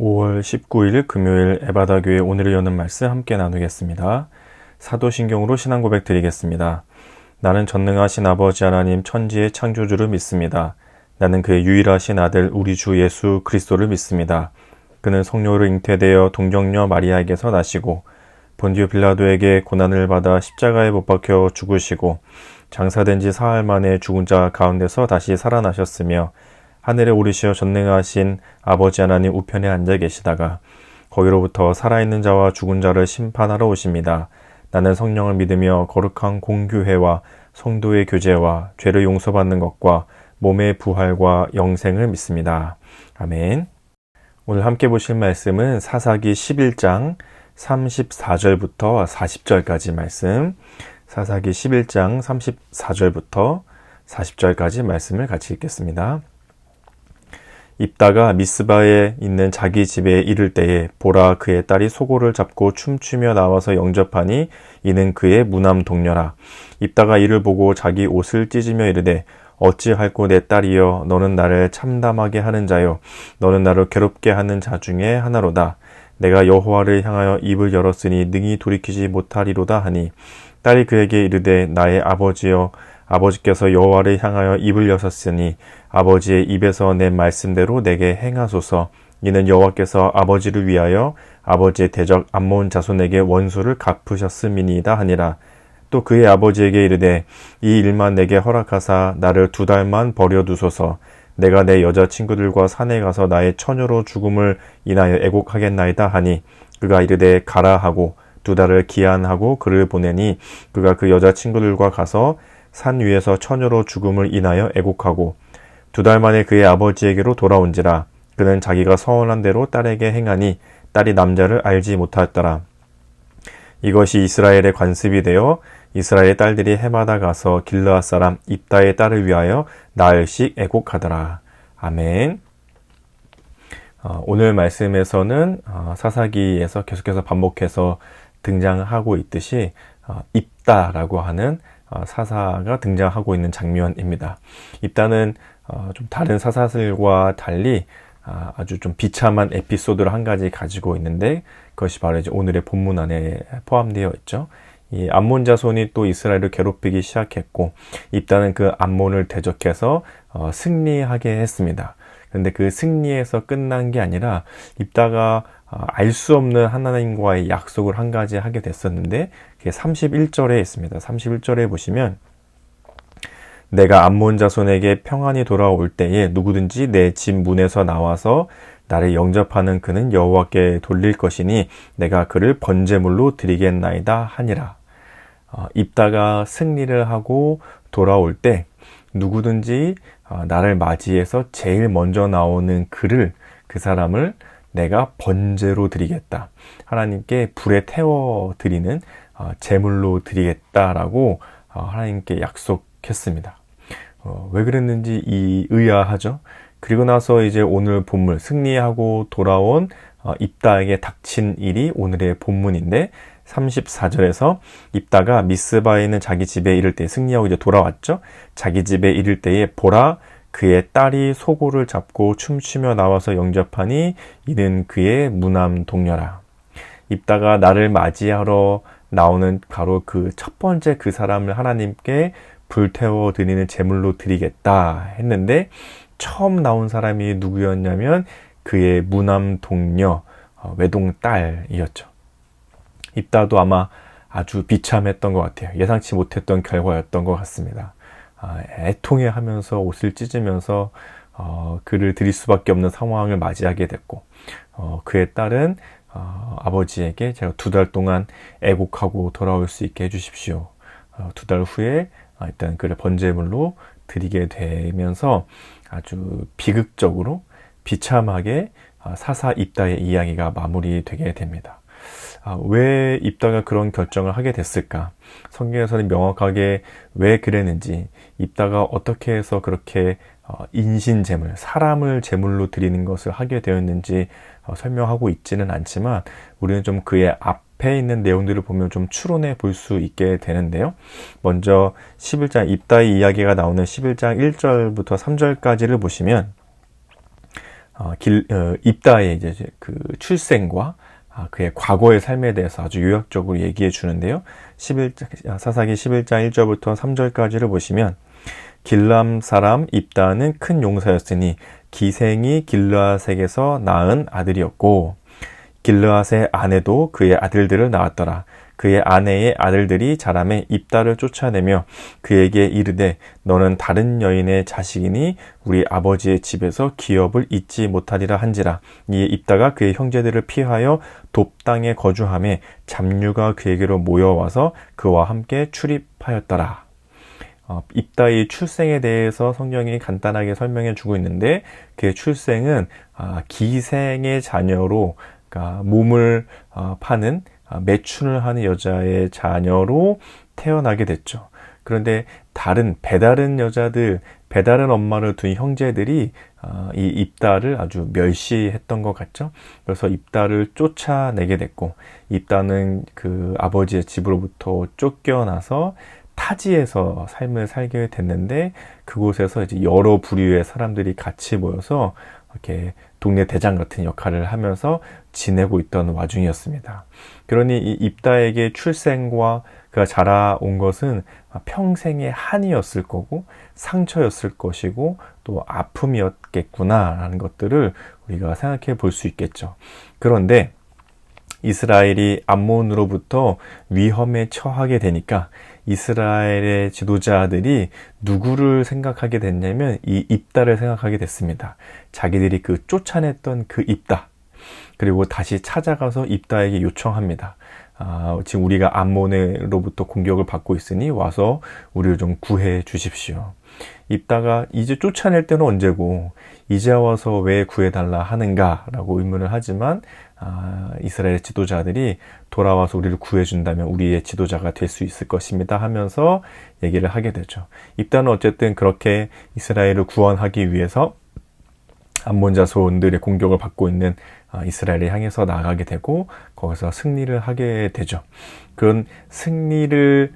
5월 19일 금요일 에바다 교회 오늘을 여는 말씀 함께 나누겠습니다. 사도신경으로 신앙 고백 드리겠습니다. 나는 전능하신 아버지 하나님 천지의 창조주를 믿습니다. 나는 그의 유일하신 아들 우리 주 예수 그리스도를 믿습니다. 그는 성령으로 잉태되어 동정녀 마리아에게서 나시고 본디오 빌라도에게 고난을 받아 십자가에 못 박혀 죽으시고 장사된 지 사흘 만에 죽은 자 가운데서 다시 살아나셨으며 하늘에 오르시어 전능하신 아버지 하나님 우편에 앉아 계시다가 거기로부터 살아있는 자와 죽은 자를 심판하러 오십니다. 나는 성령을 믿으며 거룩한 공교회와 성도의 교제와 죄를 용서받는 것과 몸의 부활과 영생을 믿습니다. 아멘. 오늘 함께 보실 말씀은 사사기 11장 34절부터 40절까지 말씀, 사사기 11장 34절부터 40절까지 말씀을 같이 읽겠습니다. 입다가 미스바에 있는 자기 집에 이를 때에 보라 그의 딸이 소고를 잡고 춤추며 나와서 영접하니 이는 그의 무남 동료라. 입다가 이를 보고 자기 옷을 찢으며 이르되 어찌할꼬 내 딸이여 너는 나를 참담하게 하는 자요 너는 나를 괴롭게 하는 자 중에 하나로다. 내가 여호와를 향하여 입을 열었으니 능히 돌이키지 못하리로다 하니 딸이 그에게 이르되 나의 아버지여 아버지께서 여호와를 향하여 입을 여셨으니 아버지의 입에서 낸 말씀대로 내게 행하소서. 이는 여호와께서 아버지를 위하여 아버지의 대적 암몬 자손에게 원수를 갚으셨음이니이다 하니라. 또 그의 아버지에게 이르되 이 일만 내게 허락하사 나를 2달만 버려두소서. 내가 내 여자친구들과 산에 가서 나의 처녀로 죽음을 인하여 애곡하겠나이다 하니 그가 이르되 가라 하고 2달을 기한하고 그를 보내니 그가 그 여자친구들과 가서 산 위에서 처녀로 죽음을 인하여 애곡하고 2달 만에 그의 아버지에게로 돌아온지라. 그는 자기가 서원한 대로 딸에게 행하니 딸이 남자를 알지 못하였더라. 이것이 이스라엘의 관습이 되어 이스라엘의 딸들이 해마다 가서 길르앗 사람 입다의 딸을 위하여 나흘씩 애곡하더라. 아멘. 오늘 말씀에서는 사사기에서 계속해서 반복해서 등장하고 있듯이 입다라고 하는 사사가 등장하고 있는 장면입니다. 입다는 좀 다른 사사들과 달리 아주 좀 비참한 에피소드를 한 가지 가지고 있는데 그것이 바로 이제 오늘의 본문 안에 포함되어 있죠. 이 암몬 자손이 또 이스라엘을 괴롭히기 시작했고 입다는 그 암몬을 대적해서 승리하게 했습니다. 그런데 그 승리에서 끝난 게 아니라 입다가 알 수 없는 하나님과의 약속을 한 가지 하게 됐었는데 그게 31절에 있습니다. 31절에 보시면 내가 암몬 자손에게 평안히 돌아올 때에 누구든지 내 집 문에서 나와서 나를 영접하는 그는 여호와께 돌릴 것이니 내가 그를 번제물로 드리겠나이다 하니라. 입다가 승리를 하고 돌아올 때 누구든지 나를 맞이해서 제일 먼저 나오는 그 사람을 내가 번제로 드리겠다. 하나님께 불에 태워 드리는 제물로 드리겠다라고 하나님께 약속했습니다. 왜 그랬는지 의아하죠. 그리고 나서 이제 오늘 본문 승리하고 돌아온 입다에게 닥친 일이 오늘의 본문인데 34절에서 입다가 미스바에 있는 자기 집에 이를 때 승리하고 이제 돌아왔죠. 자기 집에 이를 때에 보라 그의 딸이 소고를 잡고 춤추며 나와서 영접하니 이는 그의 무남 동료라. 입다가 나를 맞이하러 나오는 바로 그 첫 번째 그 사람을 하나님께 불태워 드리는 제물로 드리겠다 했는데 처음 나온 사람이 누구였냐면 그의 무남 동료 외동딸이었죠. 입다도 아마 아주 비참했던 것 같아요. 예상치 못했던 결과였던 것 같습니다. 애통해하면서 옷을 찢으면서 그를 드릴 수밖에 없는 상황을 맞이하게 됐고 그의 딸은 아버지에게 제가 2달 동안 애곡하고 돌아올 수 있게 해주십시오. 2달 후에 일단 그를 번제물로 드리게 되면서 아주 비극적으로 비참하게 사사 입다의 이야기가 마무리되게 됩니다. 왜 입다가 그런 결정을 하게 됐을까? 성경에서는 명확하게 왜 그랬는지, 입다가 어떻게 해서 그렇게 인신제물, 사람을 제물로 드리는 것을 하게 되었는지 설명하고 있지는 않지만 우리는 좀 그의 앞에 있는 내용들을 보면 좀 추론해 볼 수 있게 되는데요. 먼저 11장 입다의 이야기가 나오는 11장 1절부터 3절까지를 보시면 입다의 이제 그 출생과 그의 과거의 삶에 대해서 아주 요약적으로 얘기해 주는데요. 사사기 11장 1절부터 3절까지를 보시면 길람 사람 입다는 큰 용사였으니 기생이 길르앗에게서 낳은 아들이었고 길르앗의 아내도 그의 아들들을 낳았더라. 그의 아내의 아들들이 자라매 입다를 쫓아내며 그에게 이르되 너는 다른 여인의 자식이니 우리 아버지의 집에서 기업을 잊지 못하리라 한지라. 이에 입다가 그의 형제들을 피하여 돕 땅에 거주하며 잡류가 그에게로 모여와서 그와 함께 출입하였더라. 입다의 출생에 대해서 성경이 간단하게 설명해 주고 있는데 그의 출생은 기생의 자녀로, 그러니까 몸을 파는 매춘을 하는 여자의 자녀로 태어나게 됐죠. 그런데 배다른 여자들, 배다른 엄마를 둔 형제들이 이 입다를 아주 멸시했던 것 같죠. 그래서 입다를 쫓아내게 됐고, 입다는 그 아버지의 집으로부터 쫓겨나서 타지에서 삶을 살게 됐는데, 그곳에서 이제 여러 부류의 사람들이 같이 모여서 이렇게 동네 대장 같은 역할을 하면서 지내고 있던 와중이었습니다. 그러니 이 입다에게 출생과 그가 자라온 것은 평생의 한이었을 거고 상처였을 것이고 또 아픔이었겠구나라는 것들을 우리가 생각해 볼 수 있겠죠. 그런데 이스라엘이 암몬으로부터 위험에 처하게 되니까 이스라엘의 지도자들이 누구를 생각하게 됐냐면 이 입다를 생각하게 됐습니다. 자기들이 그 쫓아냈던 그 입다, 그리고 다시 찾아가서 입다에게 요청합니다. 지금 우리가 암몬으로부터 공격을 받고 있으니 와서 우리를 좀 구해 주십시오. 입다가 이제 쫓아낼 때는 언제고 이제 와서 왜 구해달라 하는가 라고 의문을 하지만 이스라엘 지도자들이 돌아와서 우리를 구해준다면 우리의 지도자가 될 수 있을 것입니다 하면서 얘기를 하게 되죠. 입다는 어쨌든 그렇게 이스라엘을 구원하기 위해서 암몬 자손들의 공격을 받고 있는 이스라엘을 향해서 나아가게 되고 거기서 승리를 하게 되죠. 그런 승리를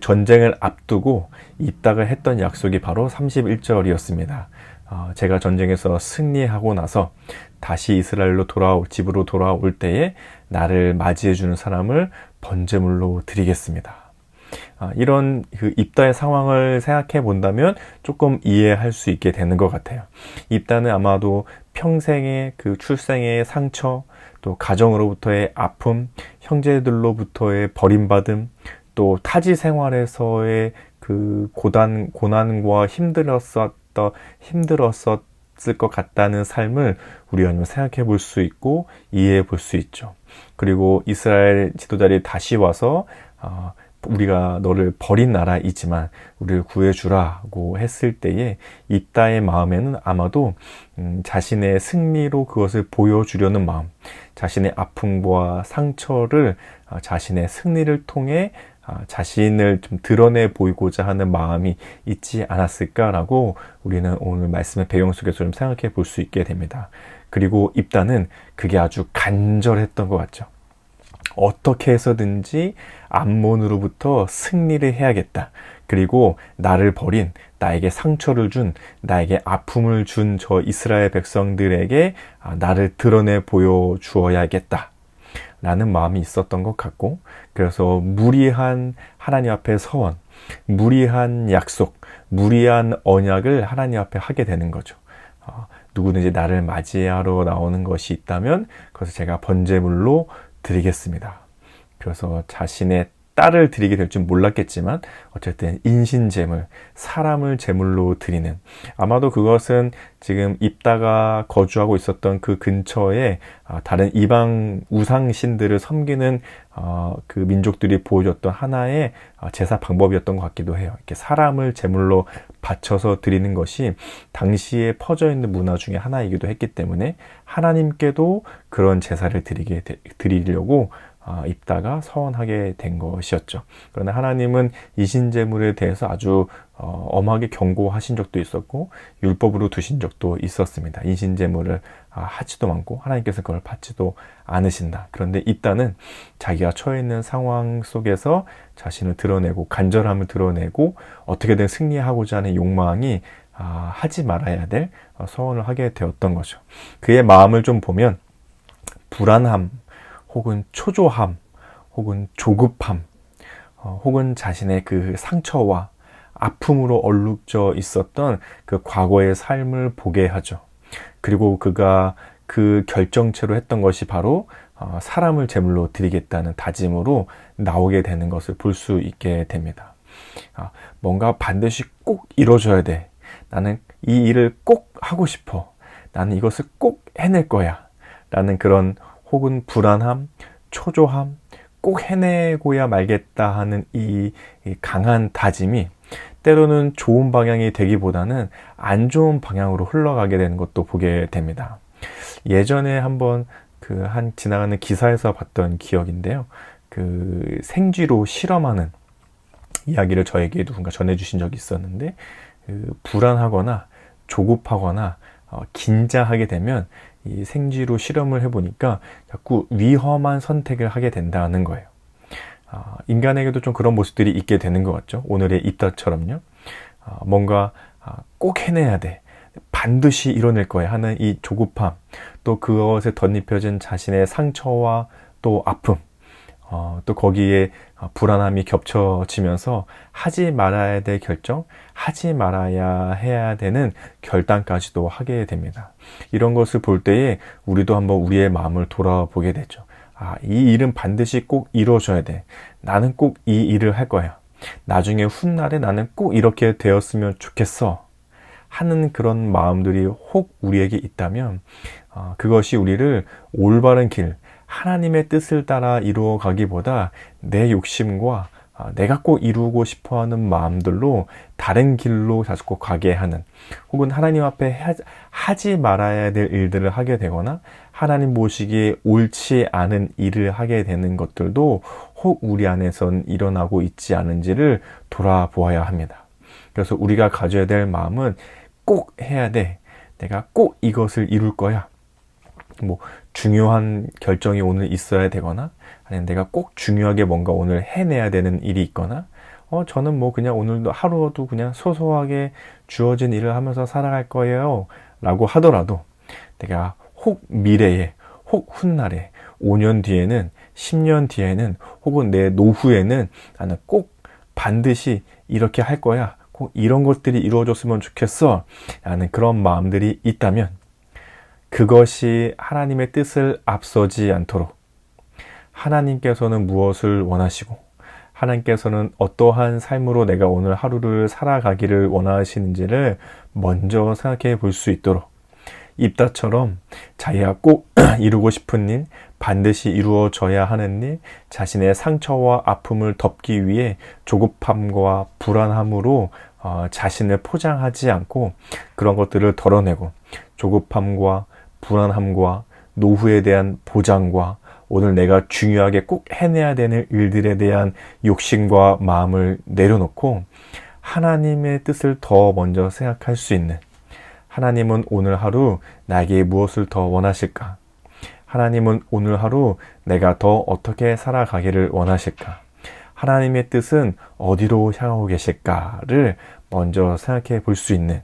전쟁을 앞두고 입다가 했던 약속이 바로 31절이었습니다. 제가 전쟁에서 승리하고 나서 다시 이스라엘로 집으로 돌아올 때에 나를 맞이해 주는 사람을 번제물로 드리겠습니다. 이런 그 입다의 상황을 생각해 본다면 조금 이해할 수 있게 되는 것 같아요. 입다는 아마도 평생의 그 출생의 상처, 또 가정으로부터의 아픔, 형제들로부터의 버림받음, 또 타지 생활에서의 그 고난과 힘들었을 것 같다는 삶을 우리가 생각해 볼 수 있고 이해해 볼 수 있죠. 그리고 이스라엘 지도자들이 다시 와서 우리가 너를 버린 나라이지만 우리를 구해주라고 했을 때에 입다의 마음에는 아마도 자신의 승리로 그것을 보여주려는 마음, 자신의 아픔과 상처를 자신의 승리를 통해 자신을 좀 드러내 보이고자 하는 마음이 있지 않았을까라고 우리는 오늘 말씀의 배경 속에서 좀 생각해 볼 수 있게 됩니다. 그리고 입다는 그게 아주 간절했던 것 같죠. 어떻게 해서든지 암몬으로부터 승리를 해야겠다. 그리고 나를 버린, 나에게 상처를 준, 나에게 아픔을 준 저 이스라엘 백성들에게 나를 드러내 보여주어야겠다. 라는 마음이 있었던 것 같고, 그래서 무리한 하나님 앞에 서원, 무리한 약속, 무리한 언약을 하나님 앞에 하게 되는 거죠. 누구든지 나를 맞이하러 나오는 것이 있다면 그것을 제가 번제물로 드리겠습니다. 그래서 자신의 딸을 드리게 될 줄 몰랐겠지만 어쨌든 인신제물, 사람을 제물로 드리는, 아마도 그것은 지금 입다가 거주하고 있었던 그 근처에 다른 이방 우상신들을 섬기는 그 민족들이 보여줬던 하나의 제사 방법이었던 것 같기도 해요. 이렇게 사람을 제물로 바쳐서 드리는 것이 당시에 퍼져 있는 문화 중에 하나이기도 했기 때문에 하나님께도 그런 제사를 드리려고 입다가 서원하게 된 것이었죠. 그러나 하나님은 이신제물에 대해서 아주 엄하게 경고하신 적도 있었고 율법으로 두신 적도 있었습니다. 이신제물을 하지도 않고 하나님께서 그걸 받지도 않으신다. 그런데 입다는 자기가 처해 있는 상황 속에서 자신을 드러내고 간절함을 드러내고 어떻게든 승리하고자 하는 욕망이 하지 말아야 될 서원을 하게 되었던 거죠. 그의 마음을 좀 보면 불안함, 혹은 초조함, 혹은 조급함, 혹은 자신의 그 상처와 아픔으로 얼룩져 있었던 그 과거의 삶을 보게 하죠. 그리고 그가 그 결정체로 했던 것이 바로 사람을 제물로 드리겠다는 다짐으로 나오게 되는 것을 볼 수 있게 됩니다. 뭔가 반드시 꼭 이뤄줘야 돼. 나는 이 일을 꼭 하고 싶어. 나는 이것을 꼭 해낼 거야. 라는 그런 혹은 불안함, 초조함, 꼭 해내고야 말겠다 하는 이 강한 다짐이 때로는 좋은 방향이 되기보다는 안 좋은 방향으로 흘러가게 되는 것도 보게 됩니다. 예전에 한번 한 지나가는 기사에서 봤던 기억인데요. 그 생쥐로 실험하는 이야기를 저에게 누군가 전해주신 적이 있었는데, 불안하거나 조급하거나 긴장하게 되면 이 생쥐로 실험을 해보니까 자꾸 위험한 선택을 하게 된다는 거예요. 인간에게도 좀 그런 모습들이 있게 되는 것 같죠. 오늘의 입다처럼요. 뭔가 꼭 해내야 돼. 반드시 이뤄낼 거야 하는 이 조급함, 또 그것에 덧입혀진 자신의 상처와 또 아픔, 또 거기에 불안함이 겹쳐지면서 하지 말아야 될 결정, 하지 말아야 해야 되는 결단까지도 하게 됩니다. 이런 것을 볼 때에 우리도 한번 우리의 마음을 돌아보게 되죠. 이 일은 반드시 꼭 이루어져야 돼. 나는 꼭 이 일을 할 거야. 나중에 훗날에 나는 꼭 이렇게 되었으면 좋겠어. 하는 그런 마음들이 혹 우리에게 있다면 그것이 우리를 올바른 길, 하나님의 뜻을 따라 이루어 가기보다 내 욕심과 내가 꼭 이루고 싶어하는 마음들로 다른 길로 자꾸 가게 하는, 혹은 하나님 앞에 하지 말아야 될 일들을 하게 되거나 하나님 보시기에 옳지 않은 일을 하게 되는 것들도 혹 우리 안에선 일어나고 있지 않은지를 돌아보아야 합니다. 그래서 우리가 가져야 될 마음은 꼭 해야 돼. 내가 꼭 이것을 이룰 거야. 중요한 결정이 오늘 있어야 되거나, 아니면 내가 꼭 중요하게 뭔가 오늘 해내야 되는 일이 있거나, 저는 그냥 오늘도 하루도 그냥 소소하게 주어진 일을 하면서 살아갈 거예요. 라고 하더라도 내가 혹 미래에, 혹 훗날에, 5년 뒤에는, 10년 뒤에는, 혹은 내 노후에는 나는 꼭 반드시 이렇게 할 거야. 꼭 이런 것들이 이루어졌으면 좋겠어. 라는 그런 마음들이 있다면 그것이 하나님의 뜻을 앞서지 않도록, 하나님께서는 무엇을 원하시고 하나님께서는 어떠한 삶으로 내가 오늘 하루를 살아가기를 원하시는지를 먼저 생각해 볼 수 있도록, 입다처럼 자기가 꼭 이루고 싶은 일, 반드시 이루어져야 하는 일, 자신의 상처와 아픔을 덮기 위해 조급함과 불안함으로 자신을 포장하지 않고 그런 것들을 덜어내고, 조급함과 불안함과 노후에 대한 보장과 오늘 내가 중요하게 꼭 해내야 되는 일들에 대한 욕심과 마음을 내려놓고 하나님의 뜻을 더 먼저 생각할 수 있는, 하나님은 오늘 하루 나에게 무엇을 더 원하실까? 하나님은 오늘 하루 내가 더 어떻게 살아가기를 원하실까? 하나님의 뜻은 어디로 향하고 계실까를 먼저 생각해 볼 수 있는,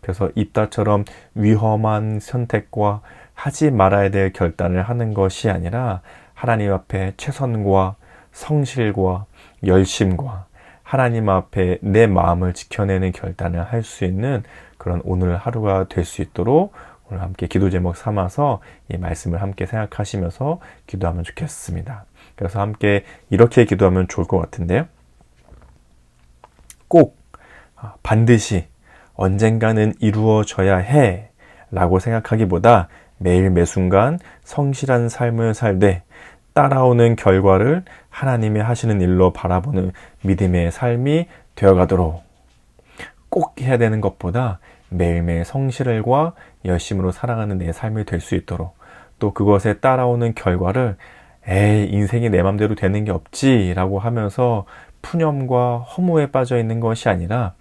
그래서 입다처럼 위험한 선택과 하지 말아야 될 결단을 하는 것이 아니라 하나님 앞에 최선과 성실과 열심과 하나님 앞에 내 마음을 지켜내는 결단을 할 수 있는 그런 오늘 하루가 될 수 있도록 오늘 함께 기도 제목 삼아서 이 말씀을 함께 생각하시면서 기도하면 좋겠습니다. 그래서 함께 이렇게 기도하면 좋을 것 같은데요. 꼭 반드시 언젠가는 이루어져야 해 라고 생각하기보다 매일 매순간 성실한 삶을 살되 따라오는 결과를 하나님이 하시는 일로 바라보는 믿음의 삶이 되어가도록, 꼭 해야 되는 것보다 매일매일 성실과 열심으로 살아가는 내 삶이 될 수 있도록, 또 그것에 따라오는 결과를 인생이 내 맘대로 되는 게 없지 라고 하면서 푸념과 허무에 빠져 있는 것이 아니라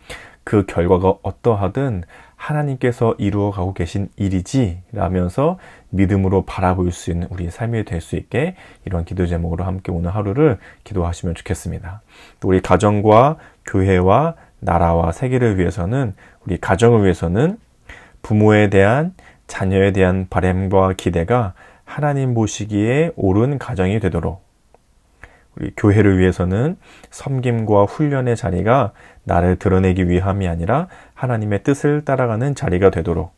그 결과가 어떠하든 하나님께서 이루어가고 계신 일이지 라면서 믿음으로 바라볼 수 있는 우리의 삶이 될 수 있게 이런 기도 제목으로 함께 오늘 하루를 기도하시면 좋겠습니다. 또 우리 가정과 교회와 나라와 세계를 위해서는, 우리 가정을 위해서는 부모에 대한, 자녀에 대한 바람과 기대가 하나님 보시기에 옳은 가정이 되도록, 우리 교회를 위해서는 섬김과 훈련의 자리가 나를 드러내기 위함이 아니라 하나님의 뜻을 따라가는 자리가 되도록,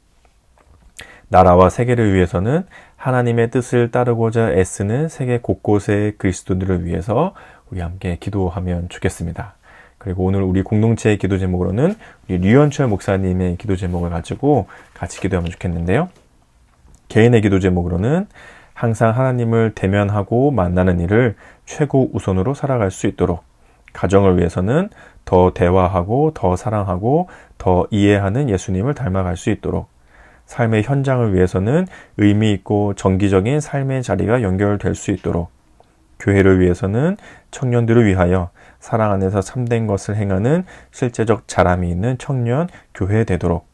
나라와 세계를 위해서는 하나님의 뜻을 따르고자 애쓰는 세계 곳곳의 그리스도들을 위해서 우리 함께 기도하면 좋겠습니다. 그리고 오늘 우리 공동체의 기도 제목으로는 우리 류현철 목사님의 기도 제목을 가지고 같이 기도하면 좋겠는데요. 개인의 기도 제목으로는 항상 하나님을 대면하고 만나는 일을 최고 우선으로 살아갈 수 있도록, 가정을 위해서는 더 대화하고 더 사랑하고 더 이해하는 예수님을 닮아갈 수 있도록, 삶의 현장을 위해서는 의미 있고 정기적인 삶의 자리가 연결될 수 있도록, 교회를 위해서는 청년들을 위하여 사랑 안에서 참된 것을 행하는 실제적 자람이 있는 청년 교회 되도록,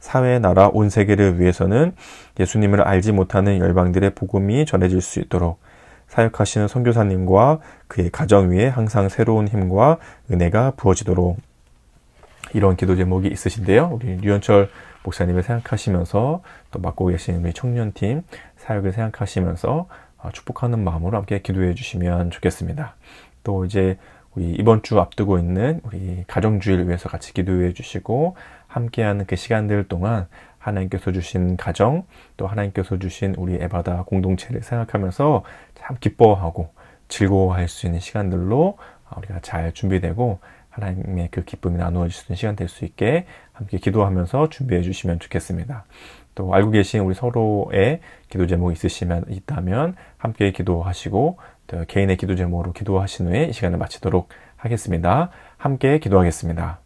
사회, 나라, 온 세계를 위해서는 예수님을 알지 못하는 열방들의 복음이 전해질 수 있도록, 사역하시는 선교사님과 그의 가정 위에 항상 새로운 힘과 은혜가 부어지도록, 이런 기도 제목이 있으신데요. 우리 류현철 목사님을 생각하시면서 또 맡고 계신 우리 청년팀 사역을 생각하시면서 축복하는 마음으로 함께 기도해 주시면 좋겠습니다. 또 이제 우리 이번 주 앞두고 있는 우리 가정주의를 위해서 같이 기도해 주시고, 함께하는 그 시간들 동안 하나님께서 주신 가정, 또 하나님께서 주신 우리 에바다 공동체를 생각하면서 참 기뻐하고 즐거워할 수 있는 시간들로 우리가 잘 준비되고 하나님의 그 기쁨이 나누어질 수 있는 시간 될 수 있게 함께 기도하면서 준비해 주시면 좋겠습니다. 또 알고 계신 우리 서로의 기도 제목이 있다면 함께 기도하시고, 또 개인의 기도 제목으로 기도하신 후에 이 시간을 마치도록 하겠습니다. 함께 기도하겠습니다.